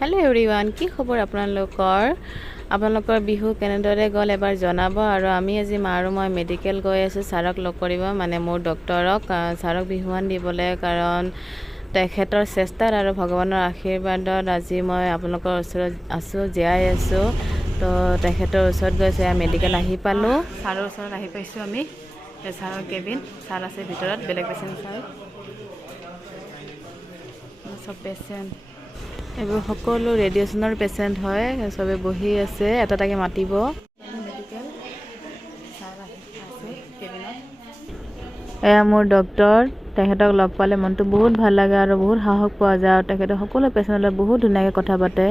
Hello' everyone, কি খবৰ আপোনালোকৰ বিহু কেনেদৰে গ'ল এবাৰ জনাব। আৰু আমি আজি মা আৰু মই মেডিকেল গৈ আছোঁ ছাৰক লগ কৰিব, মানে মোৰ ডক্তৰক। ছাৰক বিহুৱান দিবলৈ, কাৰণ তেখেতৰ চেষ্টাত আৰু ভগৱানৰ আশীৰ্বাদত আজি মই আপোনালোকৰ ওচৰত আছোঁ, জীয়াই আছোঁ। তো তেখেতৰ ওচৰত গৈছোঁ, মেডিকেল আহি পালোঁ, ছাৰৰ ওচৰত আহি পাইছোঁ আমি। ছাৰৰ কেবিন, ছাৰ আছে ভিতৰত, বেলেগ পেচেণ্ট ছাৰ, চব পেচেণ্ট এইবোৰ সকলো ৰেডিয়েশ্যনৰ পেচেণ্ট হয়। চবে বহি আছে, এটা এটাকৈ মাতিব। মেডিকেল ছাৰ আছে কেবিনত। এয়া মোৰ ডক্তৰ, তেখেতক লগ পালে মনটো বহুত ভাল লাগে আৰু বহুত সাহস পোৱা যায়। আৰু তেখেতে সকলো পেচেণ্টৰ লগত বহুত ধুনীয়াকৈ কথা পাতে।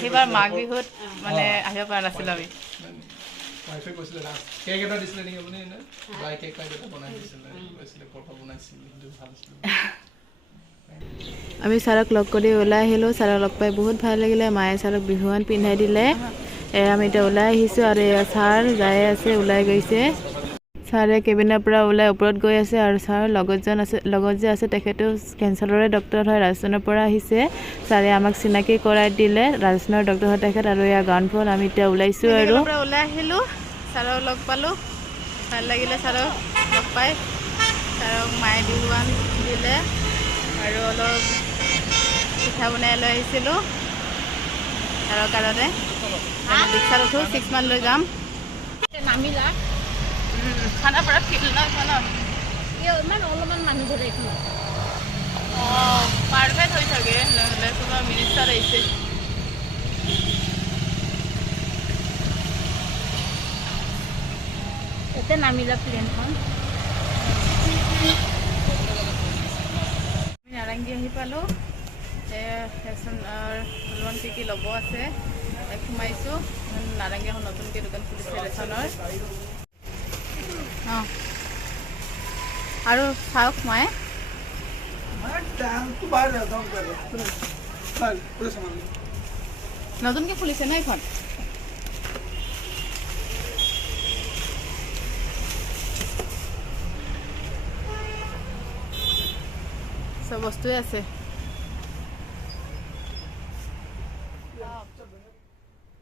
সেইবাৰ মাঘ বিহুত মানে আহিব পৰা নাছিলোঁ আমি। ৱাইফে কৈছিলে কেক এটা দিছিলে নেকি আপুনি? ড্ৰাই কেক টাইপ এটা বনাই দিছিলে, কৈছিলে কলপাত বনাইছিল, সেইটো ভাল আছিল। আমি ছাৰক লগ কৰি ওলাই আহিলোঁ। ছাৰক লগ পাই বহুত ভাল লাগিলে। মায়ে ছাৰক বিহুৱান পিন্ধাই দিলে। আমি এতিয়া ওলাই আহিছোঁ আৰু এয়া ছাৰ যাই আছে, ওলাই গৈছে। ছাৰে কেবিনৰ পৰা ওলাই ওপৰত গৈ আছে। আৰু ছাৰৰ লগত যে আছে তেখেতেও কেঞ্চাৰৰে ডক্তৰ হয়, ৰাজস্থানৰ পৰা আহিছে। ছাৰে আমাক চিনাকি কৰাই দিলে, ৰাজস্থানৰ ডক্তৰ হয় তেখেত। আৰু এয়া গান ফল আমি এতিয়া ওলাইছোঁ আৰু ওলাই আহিলোঁ, ছাৰক লগ পালোঁ, ভাল লাগিলে ছাৰক লগ পাই। ছাৰক মায়ে বিহুৱান দিলে আৰু অলপ পিঠা বনাই লৈ আহিছিলোঁ ছাৰৰ কাৰণে। ৰিক্সাত উঠোঁ, 6 মান লৈ যাম। নামিলা খানাপাৰা ফিল্ড ন ইমান অলপমান মানুহ ধৰে এইখন। অঁ, পাৰ্ফেক্ট হৈ থাকে, নহ'লে কোনোবা মিনিষ্টাৰ আহিছে। ইয়াতে নামিলা প্লেনখন। নাৰেংগী আহি পালোঁ। অলপমান কি ল'ব আছে, সোমাইছোঁ। নাৰেংগী এখন নতুনকৈ দোকান খুলিছে ৰেচনৰ। অঁ, আৰু চাওক মায়ে নতুনকৈ খুলিছে ন এইখন। চব বস্তুৱে আছে।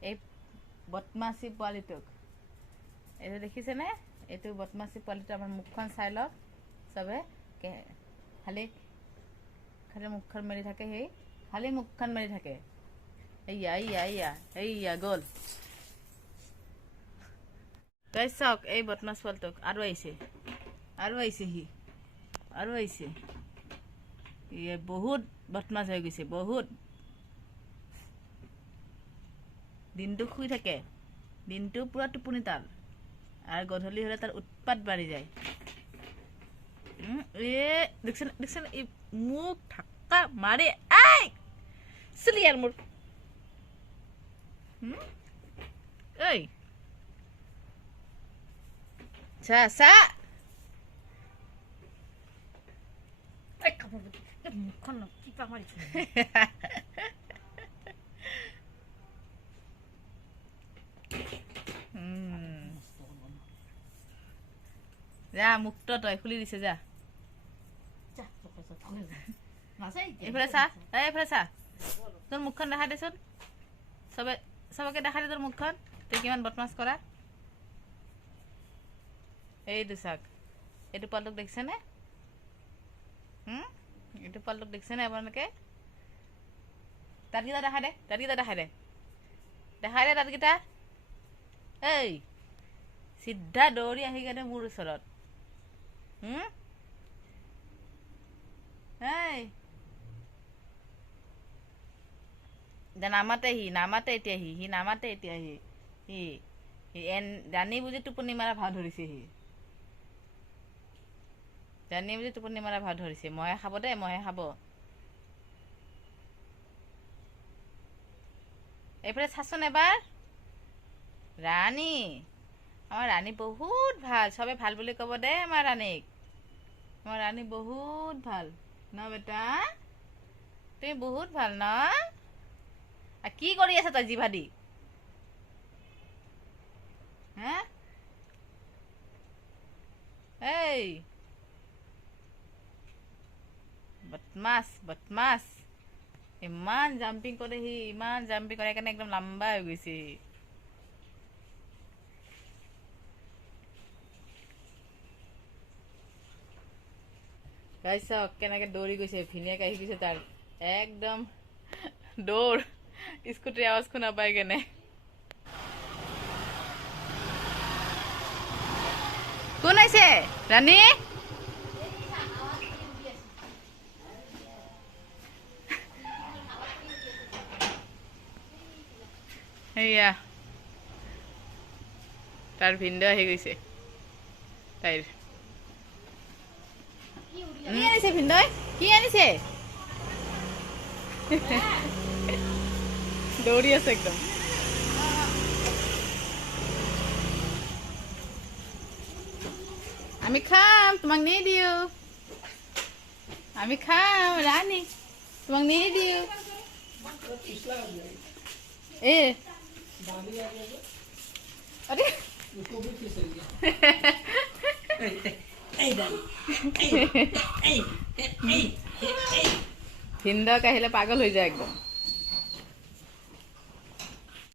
এই বদমাচি পোৱালিটোক, এইটো দেখিছেনে? এইটো বদমাচি পোৱালিটো আমাৰ মুখখন চাই লওক চবে। খালি মুখখন মাৰি থাকে, খালি মুখখন মাৰি থাকে। এইয়া গ'ল। তই চাওক এই বদমাছ পোৱালিটোক। আৰু আহিছে বহুত বদমাছ হৈ গৈছে, বহুত। দিনটো শুই থাকে, দিনটো পুৰা টোপনি তাৰ, আৰু গধূলি হ'লে তাৰ উৎপাত বাঢ়ি যায়। দেখছেনে এই মোক ধাক্কা মাৰি চুলি আৰু মোৰ ঐ চা মুখখন কিপা মাৰিছে। যা, মুক্ত তই খুলি দিছে, যা। এইফালে চা, তোৰ মুখখন দেখাই দেচোন, চবকে দেখাই দে তোৰ মুখখন, তই কিমান বদমাছ কৰা। এইটো চাওক, এইটো পোৱালটোক দেখিছেনে? এইটো পোৱালটোক দেখিছেনে আপোনালোকে? দাঁতকেইটা দেখাই দে, দাঁতকেইটা। এই চিধা দৌৰি আহি কেনে মোৰ ওচৰত। নামাতে এতিয়া সি জানি বুজি টোপনি মাৰা ভাও ধৰিছে। মহে খাব দেই, মহে খাব। এইফালে চাচোন এবাৰ। ৰাণী, আমাৰ ৰাণী বহুত ভাল, চবে ভাল বুলি ক'ব দেই আমাৰ ৰাণীক। আমাৰ ৰাণী বহুত ভাল ন বেটা, তুমি বহুত ভাল ন। কি কৰি আছা তই জিভা দি? এই বদমাছ বদমাছ ইমান জাম্পিং কৰে সি ইমান জাম্পিং কৰে কাৰণে একদম লম্বা হৈ গৈছে সি গাইছ কেনেকে দৌৰি গৈছে ভিনিয়াক আহি গৈছে তাৰ একদম দৌৰ স্কুটিৰ আৱাজ শুনা পাই কেনে কোন আহিছে ৰাণী সেয়া তাৰ ভিনদেউ আহি গৈছে তাইৰ কি আনিছে ভিনদেউ কি আনিছে দৌৰি আছে একদম আমি খাম তোমাক নিদিও আমি খাম ৰাণী তোমাক নিদিও এ अरे ভিনদেউ আহিলে পাগল হৈ যায় একদম